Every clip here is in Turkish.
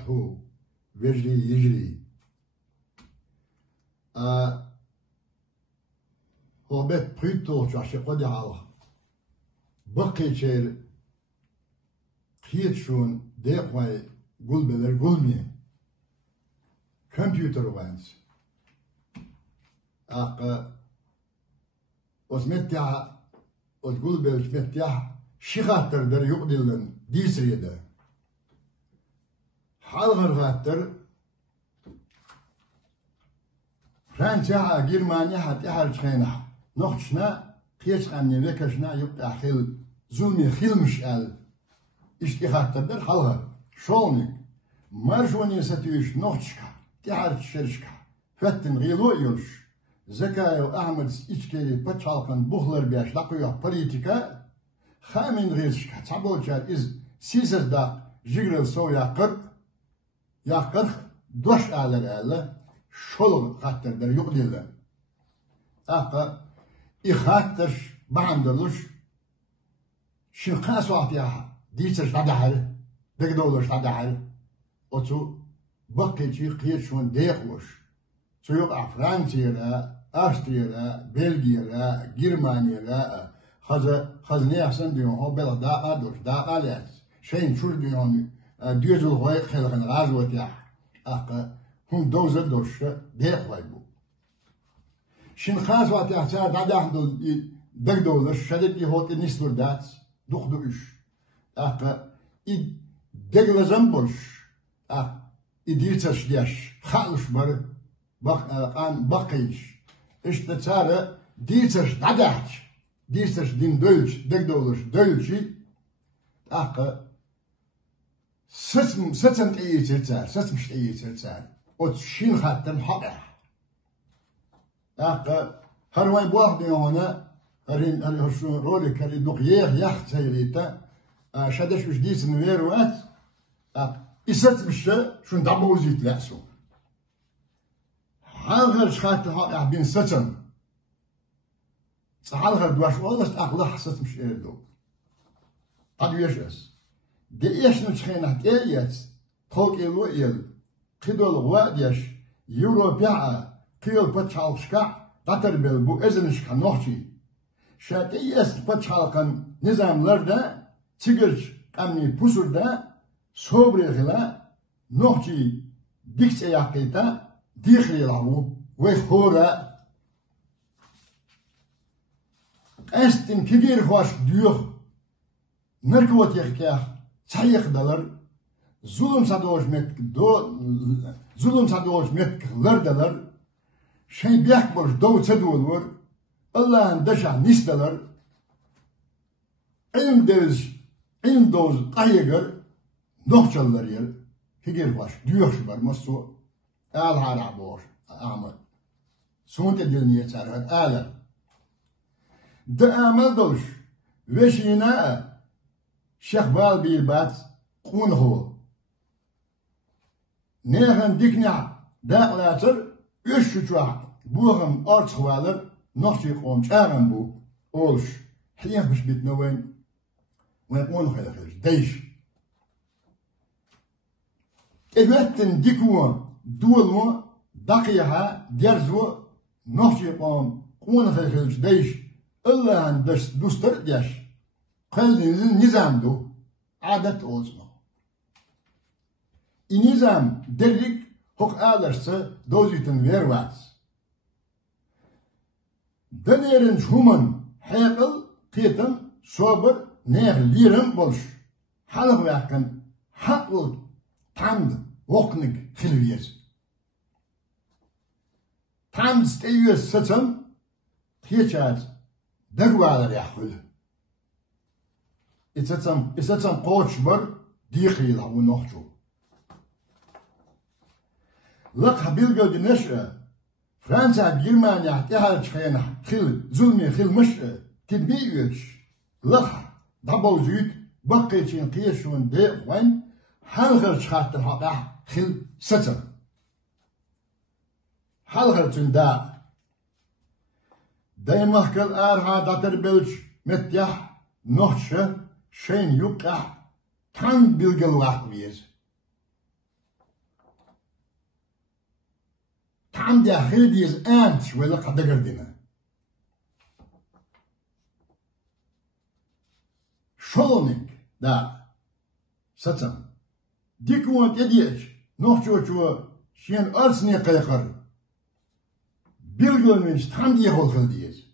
حياته يجري هو بيت بريتو جاشي قدي على بقي شير خيط شون ديقواي قول بلر قول كمبيوتر وانس وزمتيا وتقول بالزمتيا شخاتر در يقدلن ديسري ده حالغر غاتر فرنسا جرمانيا حتى حرشينا نخشنا خيش قمني وكشنا يبقى خيل ظلمي خيل مشال اشتخاتر در حالغر شولنك مرجوني ستويش نخشكا تحرش شرشكا فتن غيلو يلش زكايا وأحمد إشكالي بتشالكن بخلر بيش لقيا بوليتيكا خامن غيرشكا تعبوشار إز سيزر دا جيغرل سو يقر دوش آلر شول خاطر در يقدل أقا إخاتش بعندلش شنقاس وعطيها ديتش تدحر دقدولش تدحر وتو بقيتي قيتشون ديقوش تو يقع فرنسا أستريا بلغيا جرمانيا خذ نيحسن ديون هو بلا داقة دوش داقة لأس شين شور ديون ديوزل هواي خلقن غازوة يح أقا هم دوزة دوش ديق وايبو شين خاز وات يحسار دادا حدول دقدولش شدد يهوت نسلور داتس دقدوش أقا دقلزن بولش أقا إديرتش ديش خالش بار بقيش إشتا تسارة ديتش دادحش ديتش دين دولش دقدولش دولشي أقا ستم تأيي ترتار ستمش تأيي ترتار وتشين خاتم حقح أقا هرواي بواحد هنا هرين هرشو رولك هرين دقيق يخت سيريتا شدش وش ديس نويروات إستمش شون دابوزيت لأسو حالغر شخاتم حقح بين ستم حالغر دواش والله أقلح ستمش إيردو قد يشأس دي إيش نتخينه تأيت توك إلو إل قدول غواديش يورو بيعا قيل بتشالشكا قطر بالبو إزنشكا نوحشي شات إيس بتشالكن نظام لرده تيجرش قمني بوسر ده صبري غلا نوحشي ديكس ياقيتا ديخري لعبو ويخورا أستن كبير خواش ديوخ نركوت يخكيخ صحيح دلر zulüm sadoş metler deler şey biyak boş doğu çadol var Allah'ın daşa nisdeler ilm doz ayıgır nohçalar yer higir baş diyor var masu al harabor amal sonte dilniye çarhat ala de amal doş veşina şehbal bir bat قون هو نيغن ديكنا داقلاتر يشجوا بوغم أرض خوالر نخشي قوم شاغن بو أولش حيان بش بيتنا وين قون خيلا خيلش ديش إبتن ديكوا دولو دقيها ديرزو نخشي قوم قون خيلا خيلش ديش إلا عن دوستر ديش قلن النظام دو عادت أوزمو İnizam derik hok alırsa dozitin vervaz. Dönerin şuman hayakıl kıytın sober nehir lirim boluş. Halık vakın haklı tamd voknik khilviyez. Tamd steyüz sıçın hiçaz dervalar yaxıl. İsetsam koç var diğil havu nohçu. لقح بيلقوا نشأة فرنسا جرمانيا تهار تخينا خل ظلمي خل مش تبيعش لقح دبوا زيد بقيتين قيشون دي وين حلغر شخات الحقا خل ستر حلغر تندا دايما كل آرها داتر بلش متيح نوحشة شين يقع تان بيلقوا واحد ويز tam dahil diyiz ant şöyle kadagırdığını. Şolonik da satın. Dikkat ediyoruz. Nohçu şen arsını kayakar. Bilgilmiş tam diye olkal diyiz.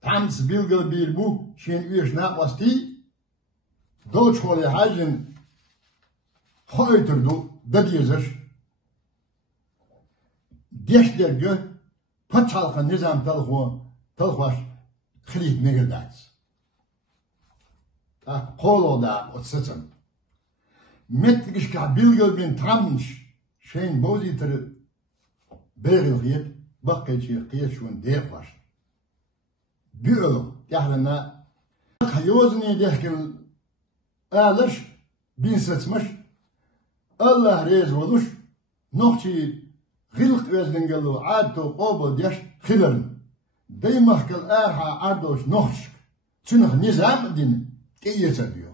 Tamsı bilgil bir bu şen üyeş nakvasti. Doğuç holi hacın hoyturdu da diyizir. Deşlerge paçalka nizam talhvaş khilit negildats. Kolo da o sıçın. Metgişka bilgil bin tammış şeyin bozitiri beğil hiyet bakıcı kıyışın deyip var. Bir ölüm yahrına kayozunu dehkin alış bin sıçmış Allah rez oluş nokçi gılk vezden gelu adto obo deş khilerin deymahkal erha ardoş nokç çünkü nizam din kıyıca diyor.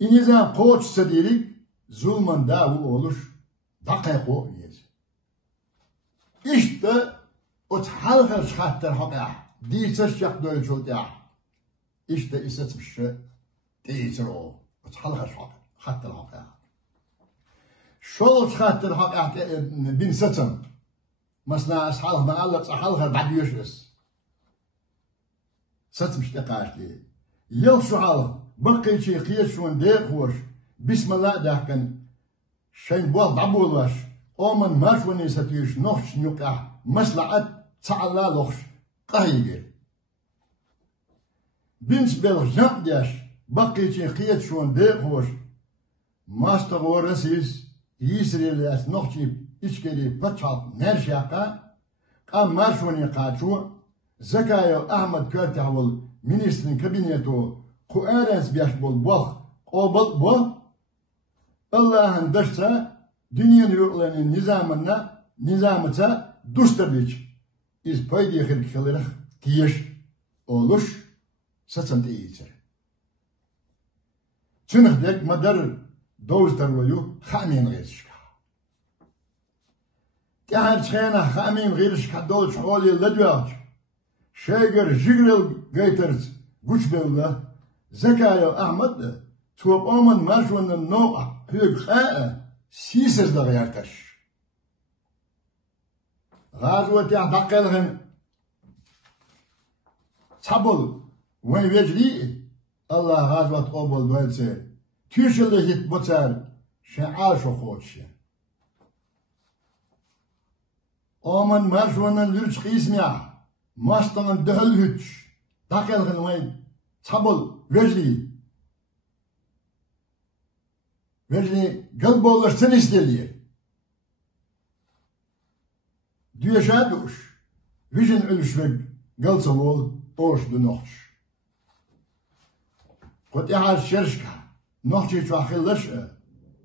İnizam koçsa dedik zulman davu oluş dakiko yez. İşte o halka çıkarttır haka değilse şak böyle çok ya. İşte isetmiş şey değilse o halka çıkarttır haka. Şol çıkarttır haka bin satın. Mesela ashalh maalak sahalha بعد يشرس. Satmış da karşılığı. Yıl şu hal bakı içi kıyışın deykuş. Bismillah derken şeyin bu dabul var. Oman marşvani satıyoruz nohş nukah. Maslahat ta'ala lohş. Kahigir. Bins bel jant der. Bakı içi kıyışın deykuş. Master orasız. Yisrael'e nohçi içkeli paçal nerşaka. Kam marşvani kaçu. Zakayo Ahmet Körtavul ministrin kabinetu kuarens biaşbol boh obal boh Allah'ın dışsa dünyanın yurtlarının nizamıca duştabiç iz paydiye hırkıları tiyeş oluş saçın değildir. Çünkü madar doğuzdarvoyu hamin gırışka. Tehar çıkayana hamin gırışka doğuş holi ladvaç. Şeyger jigrel gayters güç bevla Zakayo Ahmet tuğup oman marşvanın noğa hüyük ha'a sisiz da gayartaş. Gazvati ahdaqqalğın tabul ve vecli Allah gazvat obol böylse tüşülde hit boçar şe'al şu hoşşe. Oman marşvanın lürç ismiya Mastanın döhül hüç, dakelgin ve tabul vecli gılb olursun isteliyor. Düyeşe duş, vicin ölüş ve gılsa ol, oşdu nohş. Kutihar şerşka, nohçi çuakılış,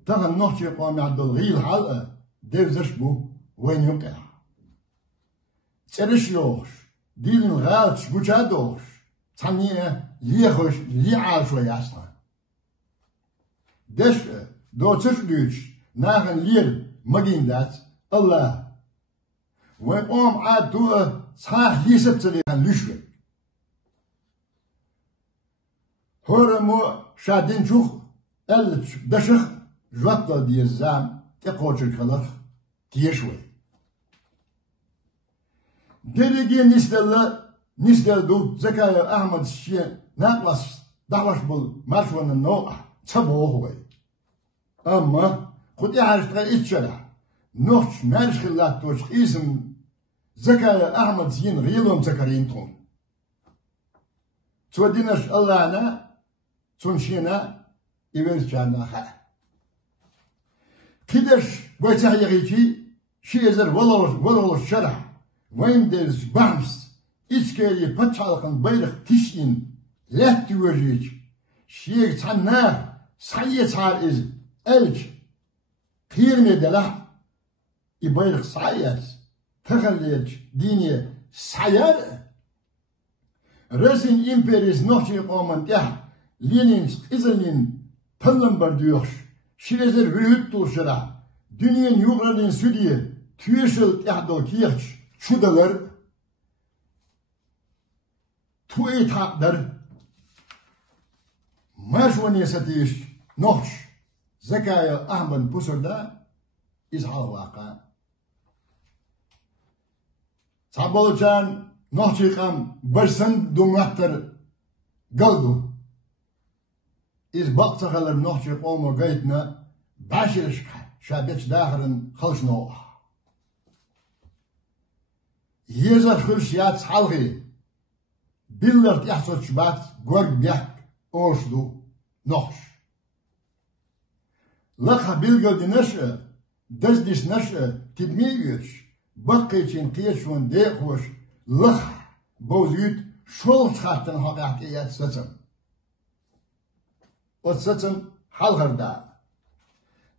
tağın nohçi qami addıl gıyıl hal, devzirş bu, ve nyukya. Çeriş loğuş. Dilin galt buca doğuş. Tanıya liyehoş liyealşo yasna. Deşke doğçış düç nahın liyer magindat Allah. Ve om addu sah yisip çeliyen lüşve. Horamu şadin çuk el daşık jvatla diye zam te koçur kalır diyeşve. Derege nisteldu Zakayo Ahmet şiye naklas davaş bul marşvanın no'a çabuğu huve. Ama kudi harçta iççala nohç merşkillat doç isim Zakayo Ahmet yin gıyılım zakarin ton. Çodinaş Allah'ına çonşina iverçana ha. Kideş boyçahiyaki şiyezer vololoş şarah. Wenders Bams, içkeli paçalkın bayrak tişin, lehti vöjiç, şiir tannar, sayı çar iz, elç, kıyırmede lah, bayrak sayaz, tıkırleç, dini sayar, resin imperis nohçi oman deh, Lenin, izinin, pılın bar diyor, Şirezer vürüt dolşara, dünyanın yuğradın südiye, tüyeşil yahdol kiyaç, çudalar, tu etaplar, maşvaniye satiş, nohş, zekaya ahman pusurda, izhal vaka. Sabolucan, nohçikam, başsan dumlahtır, galdu. İz bakçakalar nohçik olma gayetna, başırış şabeç dağırın khalşno. Yezar hırşiyat salgı, billert yaxsot şubat, gorg byak, oşdu, nohş. Lakha bilgöldi neşe, dezdiş neşe, tidmiyüç, bakı için kıyışın deyhoş, lakha, bozuyut, şol çıkarttın hakikiyet saçım. O saçım halgırda.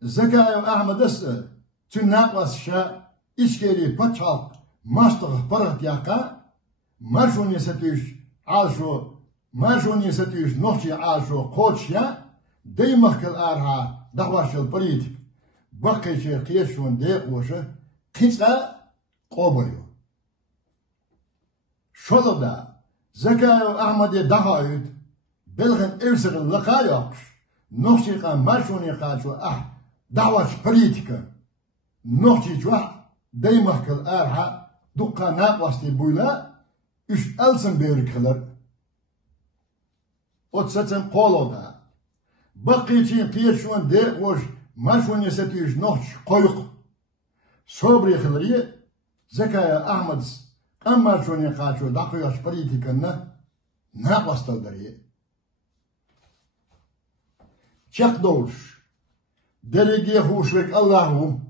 Zekayı Ahmed'esi, tünnaklas şa, işgeri paçalk, maçtığı parat yaka, marşun yesetüş, alşu, marşun yesetüş, nohçi alşu, koçya, deymahkıl arha, dağvaşıl politik, bakıcı kıyışın deyhoşu, kısa qobuyor. Şolu da, Zekayı Ahmed'e daha öd, belgin evsir'in laka yokş, nohçiqa marşun yakaçu ah, dağvaş politika, nohçi çuah, deymahkıl arha, dukka naqvasti buyla, üç elsın beri kılır. Ot saçın qoloda, bakıcı kıyışın deyhoş, marşun yesetüş nohç koyuk, sobri kılırı, Zekayı Ahmed amma şunu karşı dakıyaş politikanı ne bastaldırı? Çak doğuş. Derege huşvek Allah'um.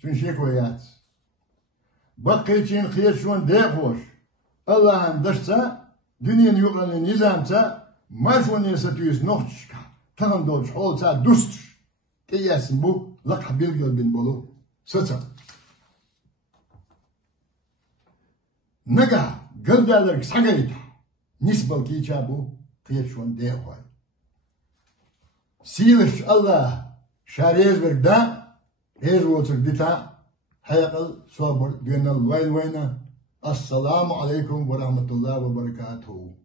Çünkü şey koyat. Bakı için kıyışın dehoş. Allah'ın dışsa, dünyanın yukarı nizamsa, marşun satıyız nohçka. Tanım doğuş olsa dust. Kiyasin bu, lakha bilgil bin bolu. Sıçın. Naga gölgeler sagayda nisbal ki çabu kıyışın dehoy. Siliş Allah şariyez verda ez otur dita hayakal sobur dünel vayn vayna. Assalamu alaikum ve rahmetullahi ve berekatuhu.